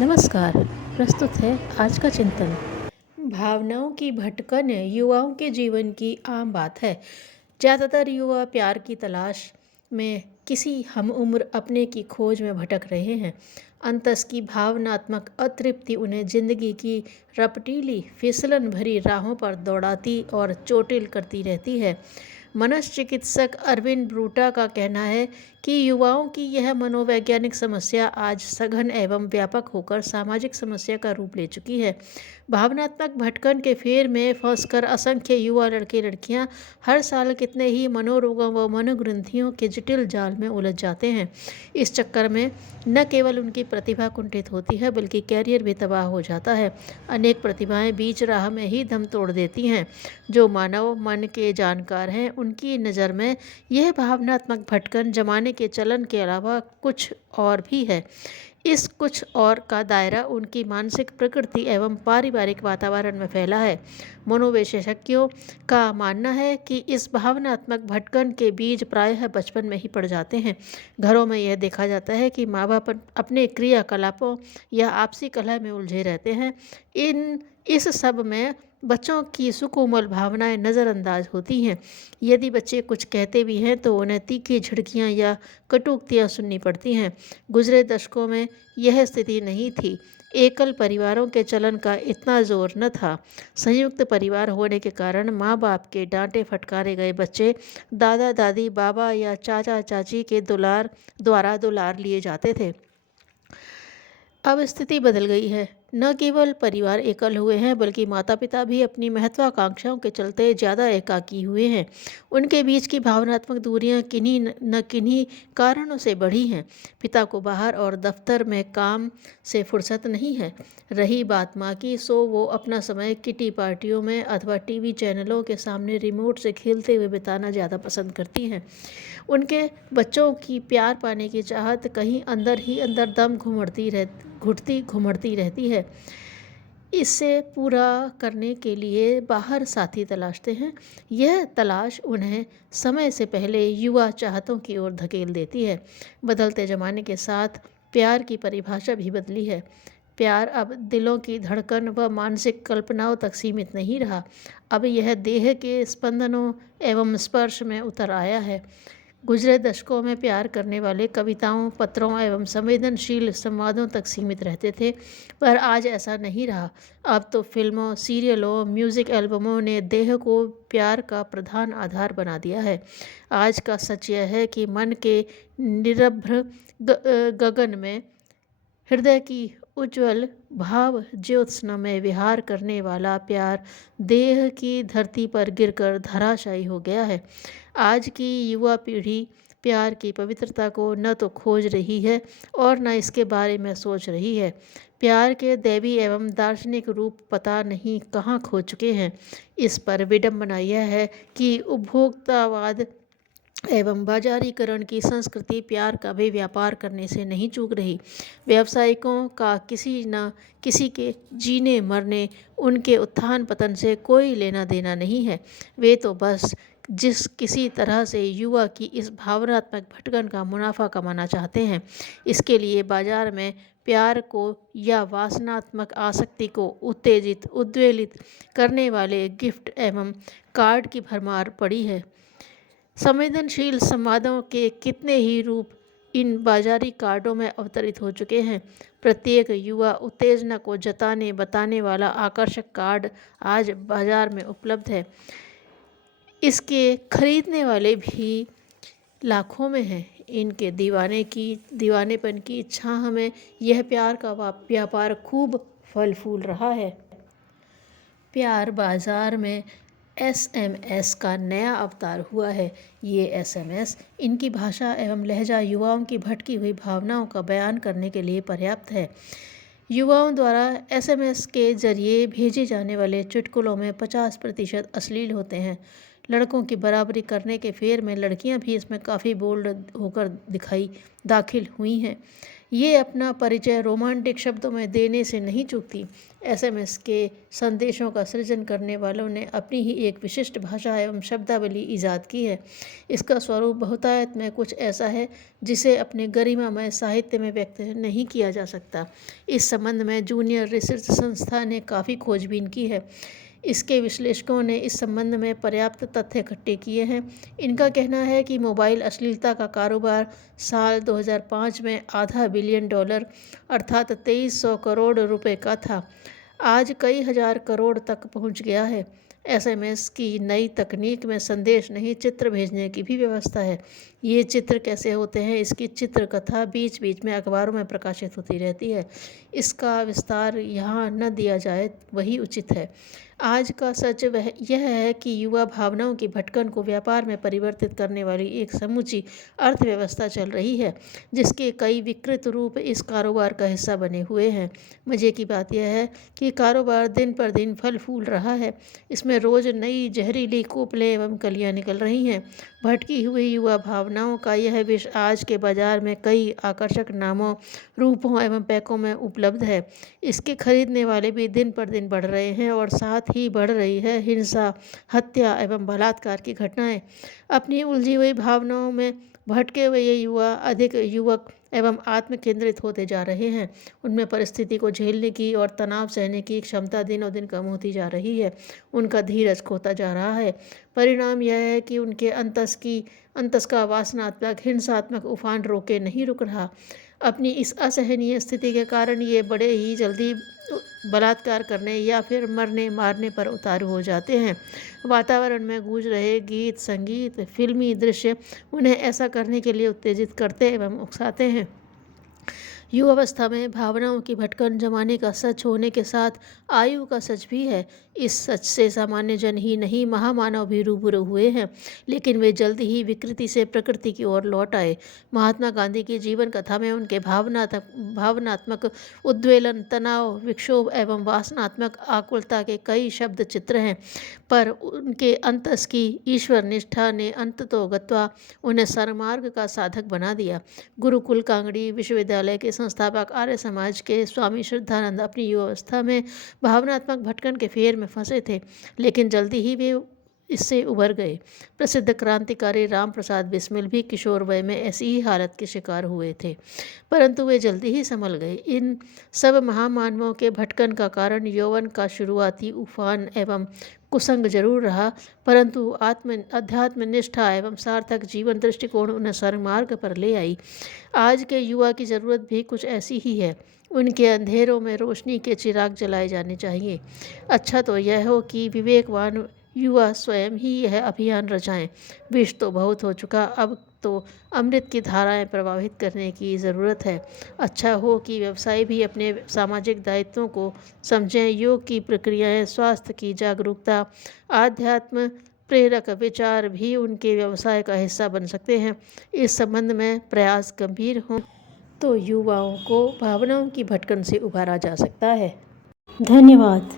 नमस्कार। प्रस्तुत है आज का चिंतन। भावनाओं की भटकन युवाओं के जीवन की आम बात है। ज़्यादातर युवा प्यार की तलाश में किसी हम उम्र अपने की खोज में भटक रहे हैं। अंतस की भावनात्मक अतृप्ति उन्हें जिंदगी की रपटीली फिसलन भरी राहों पर दौड़ाती और चोटिल करती रहती है। मनश्चिकित्सक अरविंद ब्रूटा का कहना है कि युवाओं की यह मनोवैज्ञानिक समस्या आज सघन एवं व्यापक होकर सामाजिक समस्या का रूप ले चुकी है। भावनात्मक भटकन के फेर में फंसकर असंख्य युवा लड़के लड़कियां हर साल कितने ही मनोरोगों व मनोग्रंथियों के जटिल जाल में उलझ जाते हैं। इस चक्कर में न केवल उनकी प्रतिभा कुंठित होती है बल्कि कैरियर भी तबाह हो जाता है। अनेक प्रतिभाएं बीच राह में ही दम तोड़ देती हैं। जो मानव मन के जानकार हैं उनकी नज़र में यह भावनात्मक भटकन जमाने के चलन के अलावा कुछ और भी है। इस कुछ और का दायरा उनकी मानसिक प्रकृति एवं पारिवारिक वातावरण में फैला है। मनोविशेषज्ञों का मानना है कि इस भावनात्मक भटकन के बीज प्रायः बचपन में ही पड़ जाते हैं। घरों में यह देखा जाता है कि माँ बाप अपने क्रियाकलापों या आपसी कलह में उलझे रहते हैं। इस सब में बच्चों की सुकोमल भावनाएं नज़रअंदाज होती हैं। यदि बच्चे कुछ कहते भी हैं तो उन्हें तीखी झिड़कियां या कटुक्तियां सुननी पड़ती हैं। गुजरे दशकों में यह स्थिति नहीं थी। एकल परिवारों के चलन का इतना जोर न था। संयुक्त परिवार होने के कारण माँ बाप के डांटे फटकारे गए बच्चे दादा दादी बाबा या चाचा चाची के द्वारा दुलार लिए जाते थे। अब स्थिति बदल गई है। न केवल परिवार एकल हुए हैं बल्कि माता पिता भी अपनी महत्वाकांक्षाओं के चलते ज़्यादा एकाकी हुए हैं। उनके बीच की भावनात्मक दूरियां किन्हीं न किन्हीं कारणों से बढ़ी हैं। पिता को बाहर और दफ्तर में काम से फुर्सत नहीं है। रही बात माँ की, सो वो अपना समय किटी पार्टियों में अथवा टीवी चैनलों के सामने रिमोट से खेलते हुए बिताना ज़्यादा पसंद करती हैं। उनके बच्चों की प्यार पाने की चाहत कहीं अंदर ही अंदर दम घुमड़ती रहती है। इसे पूरा करने के लिए बाहर साथी तलाशते हैं। यह तलाश उन्हें समय से पहले युवा चाहतों की ओर धकेल देती है। बदलते ज़माने के साथ प्यार की परिभाषा भी बदली है। प्यार अब दिलों की धड़कन व मानसिक कल्पनाओं तक सीमित नहीं रहा। अब यह देह के स्पंदनों एवं स्पर्श में उतर आया है। गुजरे दशकों में प्यार करने वाले कविताओं, पत्रों एवं संवेदनशील संवादों तक सीमित रहते थे, पर आज ऐसा नहीं रहा। अब तो फिल्मों, सीरियलों, म्यूज़िक एल्बमों ने देह को प्यार का प्रधान आधार बना दिया है। आज का सच यह है कि मन के निरभ्र गगन में हृदय की उज्ज्वल भाव ज्योत्सना में विहार करने वाला प्यार देह की धरती पर गिरकर धराशायी हो गया है। आज की युवा पीढ़ी प्यार की पवित्रता को न तो खोज रही है और न इसके बारे में सोच रही है। प्यार के दैवी एवं दार्शनिक रूप पता नहीं कहाँ खो चुके हैं। इस पर विडंबना यह है कि उपभोक्तावाद एवं बाजारीकरण की संस्कृति प्यार का भी व्यापार करने से नहीं चूक रही। व्यावसायिकों का किसी न किसी के जीने मरने, उनके उत्थान पतन से कोई लेना देना नहीं है। वे तो बस किसी तरह से युवा की इस भावनात्मक भटकन का मुनाफा कमाना चाहते हैं। इसके लिए बाजार में प्यार को या वासनात्मक आसक्ति को उद्वेलित करने वाले गिफ्ट एवं कार्ड की भरमार पड़ी है। संवेदनशील संवादों के कितने ही रूप इन बाजारी कार्डों में अवतरित हो चुके हैं। प्रत्येक युवा उत्तेजना को जताने बताने वाला आकर्षक कार्ड आज बाजार में उपलब्ध है। इसके खरीदने वाले भी लाखों में हैं। इनके दीवानेपन की इच्छा हमें यह प्यार का व्यापार खूब फल फूल रहा है। प्यार बाजार में SMS का नया अवतार हुआ है। ये SMS इनकी भाषा एवं लहजा युवाओं की भटकी हुई भावनाओं का बयान करने के लिए पर्याप्त है। युवाओं द्वारा SMS के जरिए भेजे जाने वाले चुटकुलों में 50% अश्लील होते हैं। लड़कों की बराबरी करने के फेर में लड़कियां भी इसमें काफ़ी बोल्ड होकर दाखिल हुई हैं। ये अपना परिचय रोमांटिक शब्दों में देने से नहीं चूकती। एसएमएस के संदेशों का सृजन करने वालों ने अपनी ही एक विशिष्ट भाषा एवं शब्दावली ईजाद की है। इसका स्वरूप बहुतायत में कुछ ऐसा है जिसे अपने गरिमामय साहित्य में व्यक्त नहीं किया जा सकता। इस संबंध में जूनियर रिसर्च संस्था ने काफ़ी खोजबीन की है। इसके विश्लेषकों ने इस संबंध में पर्याप्त तथ्य इकट्ठे किए हैं। इनका कहना है कि मोबाइल अश्लीलता का कारोबार साल 2005 में $500 बिलियन अर्थात 2300 करोड़ रुपए का था। आज कई हजार करोड़ तक पहुंच गया है। एसएमएस की नई तकनीक में संदेश नहीं, चित्र भेजने की भी व्यवस्था है। ये चित्र कैसे होते हैं, इसकी चित्रकथा बीच बीच में अखबारों में प्रकाशित होती रहती है। इसका विस्तार यहाँ न दिया जाए वही उचित है। आज का सच यह है कि युवा भावनाओं की भटकन को व्यापार में परिवर्तित करने वाली एक समूची अर्थव्यवस्था चल रही है, जिसके कई विकृत रूप इस कारोबार का हिस्सा बने हुए हैं। मज़े की बात यह है कि कारोबार दिन पर दिन फल फूल रहा है। इसमें रोज़ नई जहरीली कोपलें एवं कलियां निकल रही हैं। भटकी हुई युवा भावनाओं का यह विष आज के बाजार में कई आकर्षक नामों, रूपों एवं पैकों में उपलब्ध है। इसके खरीदने वाले भी दिन पर दिन बढ़ रहे हैं और साथ ही बढ़ रही है हिंसा, हत्या एवं बलात्कार की घटनाएं। अपनी उलझी हुई भावनाओं में भटके हुए ये युवा अधिक युवक एवं आत्म केंद्रित होते जा रहे हैं। उनमें परिस्थिति को झेलने की और तनाव सहने की क्षमता दिनों दिन कम होती जा रही है। उनका धीरज खोता जा रहा है। परिणाम यह है कि उनके अंतस का वासनात्मक हिंसात्मक उफान रोके नहीं रुक रहा। अपनी इस असहनीय स्थिति के कारण ये बड़े ही जल्दी बलात्कार करने या फिर मरने मारने पर उतारू हो जाते हैं। वातावरण में गूंज रहे गीत, संगीत, फिल्मी दृश्य उन्हें ऐसा करने के लिए उत्तेजित करते एवं उकसाते हैं। युवावस्था में भावनाओं की भटकन जमाने का सच होने के साथ आयु का सच भी है। इस सच से सामान्य जन ही नहीं, महामानव भी रूबरू हुए हैं, लेकिन वे जल्द ही विकृति से प्रकृति की ओर लौट आए। महात्मा गांधी की जीवन कथा में उनके भावनात्मक उद्वेलन, तनाव, विक्षोभ एवं वासनात्मक आकुलता के कई शब्द चित्र हैं, पर उनके अंतस की ईश्वर निष्ठा ने अंततोगत्वा उन्हें सन्मार्ग का साधक बना दिया। गुरुकुल कांगड़ी विश्वविद्यालय के संस्थापक आर्य समाज के स्वामी श्रद्धानंद अपनी युवावस्था में भावनात्मक भटकन के फेर में फंसे थे, लेकिन जल्दी ही वे इससे उभर गए। प्रसिद्ध क्रांतिकारी राम प्रसाद बिस्मिल भी किशोर वय में ऐसी ही हालत के शिकार हुए थे, परंतु वे जल्दी ही संभल गए। इन सब महामानवों के भटकन का कारण यौवन का शुरुआती उफान एवं कुसंग जरूर रहा, परंतु अध्यात्म निष्ठा एवं सार्थक जीवन दृष्टिकोण उन्हें सन्मार्ग पर ले आई। आज के युवा की ज़रूरत भी कुछ ऐसी ही है। उनके अंधेरों में रोशनी के चिराग जलाए जाने चाहिए। अच्छा तो यह हो कि विवेकवान युवा स्वयं ही यह अभियान रचाएं। विष तो बहुत हो चुका, अब तो अमृत की धाराएं प्रवाहित करने की ज़रूरत है। अच्छा हो कि व्यवसायी भी अपने सामाजिक दायित्वों को समझें। योग की प्रक्रियाएं, स्वास्थ्य की जागरूकता, आध्यात्म प्रेरक विचार भी उनके व्यवसाय का हिस्सा बन सकते हैं। इस संबंध में प्रयास गंभीर हों तो युवाओं को भावनाओं की भटकन से उबारा जा सकता है। धन्यवाद।